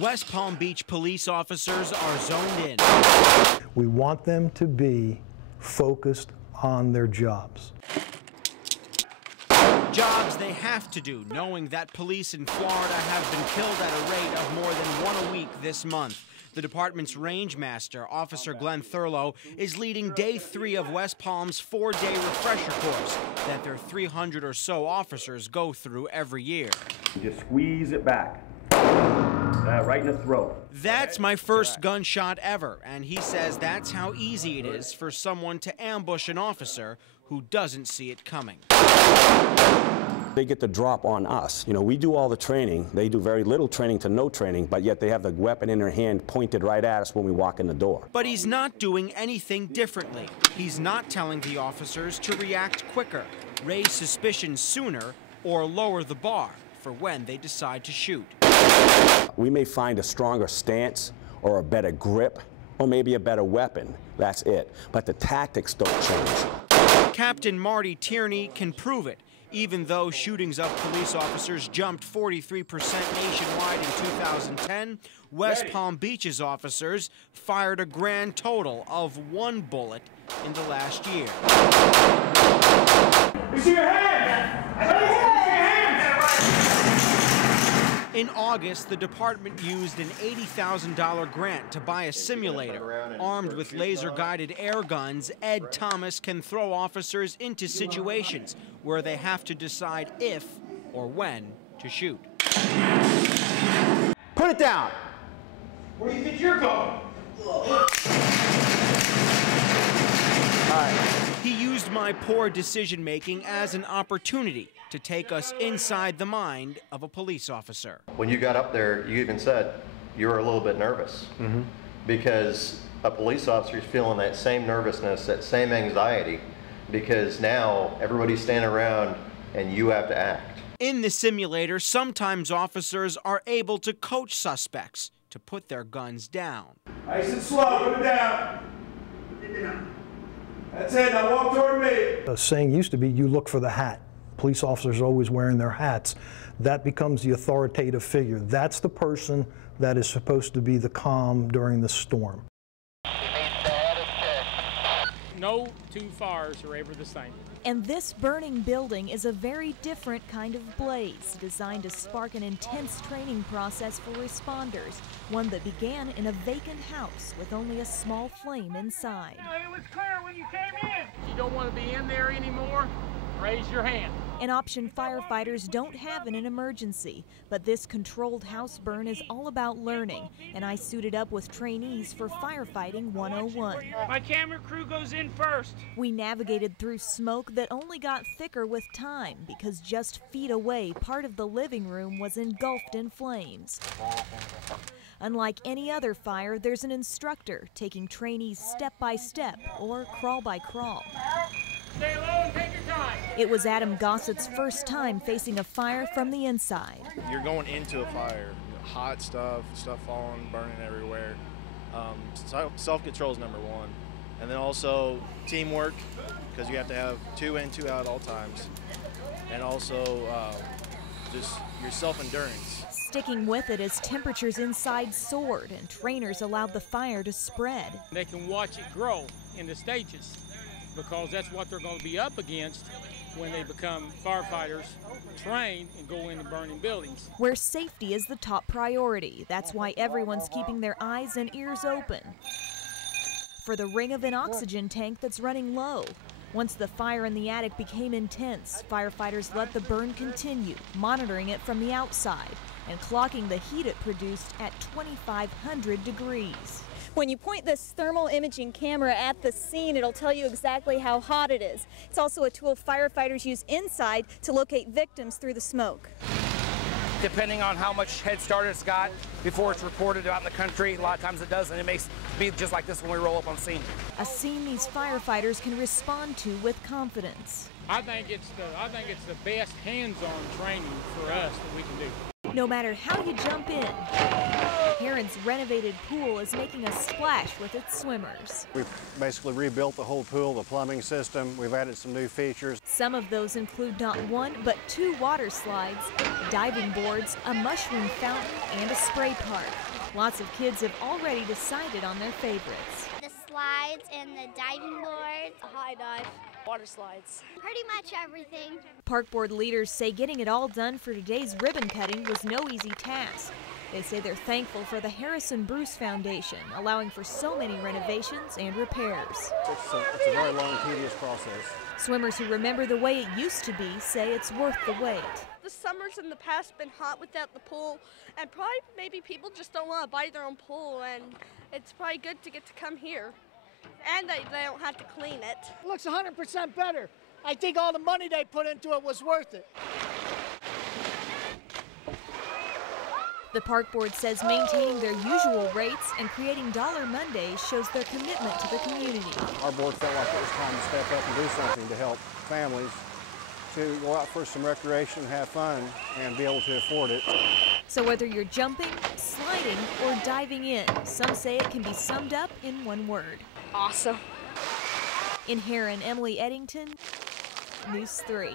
West Palm Beach police officers are zoned in. We want them to be focused on their jobs. Jobs they have to do, knowing that police in Florida have been killed at a rate of more than one a week this month. The department's range master, Officer Glenn Thurlow, is leading day 3 of West Palm's 4-day refresher course that their 300 or so officers go through every year. Just squeeze it back, right in the throat. That's my first gunshot ever, and he says that's how easy it is for someone to ambush an officer who doesn't see it coming. They get the drop on us. You know, we do all the training. They do very little training to no training, but yet they have the weapon in their hand pointed right at us when we walk in the door. But he's not doing anything differently. He's not telling the officers to react quicker, raise suspicion sooner, or lower the bar for when they decide to shoot. We may find a stronger stance or a better grip or maybe a better weapon. That's it. But the tactics don't change. Captain Marty Tierney can prove it. Even though shootings of police officers jumped 43% nationwide in 2010, West Palm Beach's officers fired a grand total of 1 bullet in the last year. You see your hand! In August, the department used an $80,000 grant to buy a simulator. Armed with laser-guided air guns, Ed Thomas can throw officers into situations where they have to decide if or when to shoot. Put it down! Where do you think you're going? All right. He used my poor decision-making as an opportunity to take us inside the mind of a police officer. When you got up there, you even said you were a little bit nervous because a police officer is feeling that same nervousness, that same anxiety, because now everybody's standing around and you have to act. In the simulator, sometimes officers are able to coach suspects to put their guns down. Nice and slow, put it down. That's it, now walk toward me. A saying used to be, you look for the hat. Police officers are always wearing their hats. That becomes the authoritative figure. That's the person that is supposed to be the calm during the storm. No two fires are ever the same. And this burning building is a very different kind of blaze, designed to spark an intense training process for responders, one that began in a vacant house with only a small flame inside. It was clear when you came in. If you don't want to be in there anymore, raise your hand. An option firefighters don't have in an emergency, but this controlled house burn is all about learning, and I suited up with trainees for Firefighting 101. My camera crew goes in first. We navigated through smoke that only got thicker with time because just feet away, part of the living room was engulfed in flames. Unlike any other fire, there's an instructor taking trainees step by step or crawl by crawl. Stay low and take your time. It was Adam Gossett's first time facing a fire from the inside. You're going into a fire, hot stuff falling, burning everywhere. Self-control is number one. And then also teamwork, because you have to have 2 in, 2 out at all times. And also just your self-endurance. Sticking with it as temperatures inside soared and trainers allowed the fire to spread. They can watch it grow in the stages, because that's what they're going to be up against when they become firefighters, trained and go into burning buildings. Where safety is the top priority. That's why everyone's keeping their eyes and ears open for the ring of an oxygen tank that's running low. Once the fire in the attic became intense, firefighters let the burn continue, monitoring it from the outside and clocking the heat it produced at 2,500 degrees. When you point this thermal imaging camera at the scene, it'll tell you exactly how hot it is. It's also a tool firefighters use inside to locate victims through the smoke. Depending on how much head start it's got before it's reported out in the country, a lot of times it does, and it makes it be just like this when we roll up on scene. A scene these firefighters can respond to with confidence. I think it's the best hands-on training for us that we can do. No matter how you jump in Harre's renovated pool is making a splash with its swimmers. We've basically rebuilt the whole pool, the plumbing system. We've added some new features. Some of those include not one, but 2 water slides, diving boards, a mushroom fountain, and a spray park. Lots of kids have already decided on their favorites. The slides and the diving boards. A high dive, water slides. Pretty much everything. Park board leaders say getting it all done for today's ribbon cutting was no easy task. They say they're thankful for the Harrison Bruce Foundation, allowing for so many renovations and repairs. It's a very long, tedious process. Swimmers who remember the way it used to be say it's worth the wait. The summers in the past been hot without the pool, and probably maybe people just don't want to buy their own pool, and it's probably good to get to come here. And they don't have to clean it. It looks 100% better. I think all the money they put into it was worth it. The park board says maintaining their usual rates and creating Dollar Mondays shows their commitment to the community. Our board felt like it was time to step up and do something to help families to go out for some recreation, have fun, and be able to afford it. So whether you're jumping, sliding, or diving in, some say it can be summed up in one word. Awesome. In Harre, Emily Eddington, News 3.